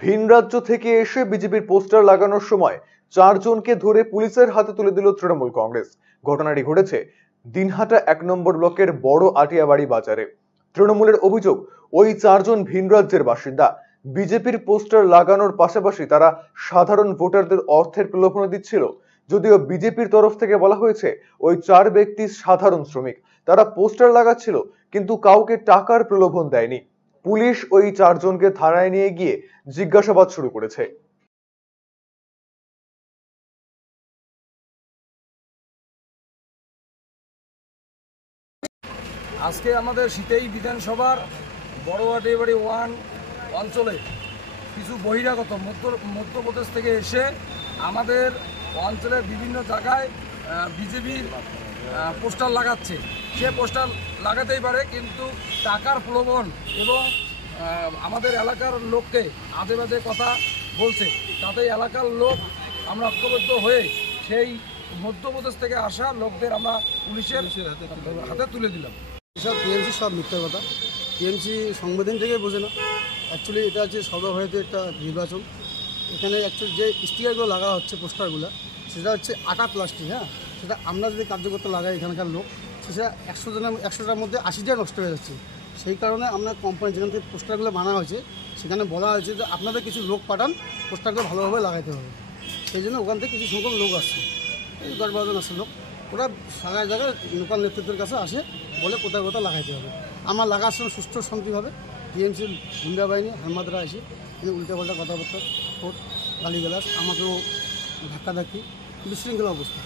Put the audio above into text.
ভিন রাজ্য থেকে এসে বিজেপির পোস্টার লাগানোর সময় 4 জনকে ধরে পুলিশের হাতে তুলে দিল তৃণমূল কংগ্রেস। ঘটনাটি ঘটেছে দিনহাটা 1 নম্বর ব্লকের বড় আটিয়াবাড়ি বাজারে। তৃণমূলের অভিযোগ, ওই 4 জন ভিন রাজ্যের বাসিন্দা। বিজেপির পোস্টার লাগানোর পাশাপাশি তারা সাধারণ ভোটারদের অর্থের প্রলোভন দিচ্ছিল। যদিও বিজেপির তরফ থেকে বলা হয়েছে ওই 4 ব্যক্তি সাধারণ শ্রমিক, তারা পোস্টার লাগাচ্ছিল কিন্তু কাউকে টাকার প্রলোভন দেয়নি। পুলিশ ওই 4 জনকে থানায় নিয়ে গিয়ে জিজ্ঞাসাবাদ শুরু করেছে। আজকে আমাদের সিতেই বিধানসভার বড় আটিয়াবাড়ি 1 অঞ্চলে কিছু বহিরাগত মধ্যপ্রদেশ থেকে এসে আমাদের অঞ্চলের বিভিন্ন জায়গায় বিজেপির পোস্টার লাগাচ্ছে। সে পোস্টার লাগাতেই পারে, কিন্তু টাকার প্রলোভন এবং আমাদের এলাকার লোককে আজে বাজে কথা বলছে। তাতে এলাকার লোক আমরা ঐক্যবদ্ধ হয়ে সেই মধ্যপ্রদেশ থেকে আসা লোকদের আমরা পুলিশের হাতে তুলে দিলাম। সব টিএমসি সব মিথ্যা কথা। টিএমসি সংবিধান থেকে বোঝে না। অ্যাকচুয়ালি এটা হচ্ছে সর্বভারতীয় একটা নির্বাচন। এখানে অ্যাকচুয়ালি যে স্টিকারগুলো লাগা হচ্ছে পোস্টারগুলো, সেটা হচ্ছে আটা প্লাস্টিক। হ্যাঁ, সেটা আমরা যদি কার্যকর্তা লাগাই এখানকার লোক, সেটা 100টার মধ্যে 80টা নষ্ট হয়ে যাচ্ছে। সেই কারণে আমরা কোম্পানি যেখান থেকে পোস্টারগুলো বানা হয়েছে সেখানে বলা হয়েছে যে আপনাদের কিছু লোক পাঠান, পোস্টারগুলো ভালোভাবে লাগাইতে হবে। সেই জন্য ওখান থেকে কিছু সংখ্যক লোক আসছে, এই 10-12 জন আসছে লোক। ওরা জায়গায় জায়গায় লোকাল নেতৃত্বের কাছে আসে, বলে কোথায় কোথায় লাগাইতে হবে। আমরা লাগার সময় সুষ্ঠু শান্তিভাবে টিএমসির গুন্ডা বাহিনী হারমাদরা এসে উল্টাপাল্টা কথাবার্তা, গালিগালাজ, আমাকেও ধাক্কাধাক্কি, বিশৃঙ্খলা অবস্থা।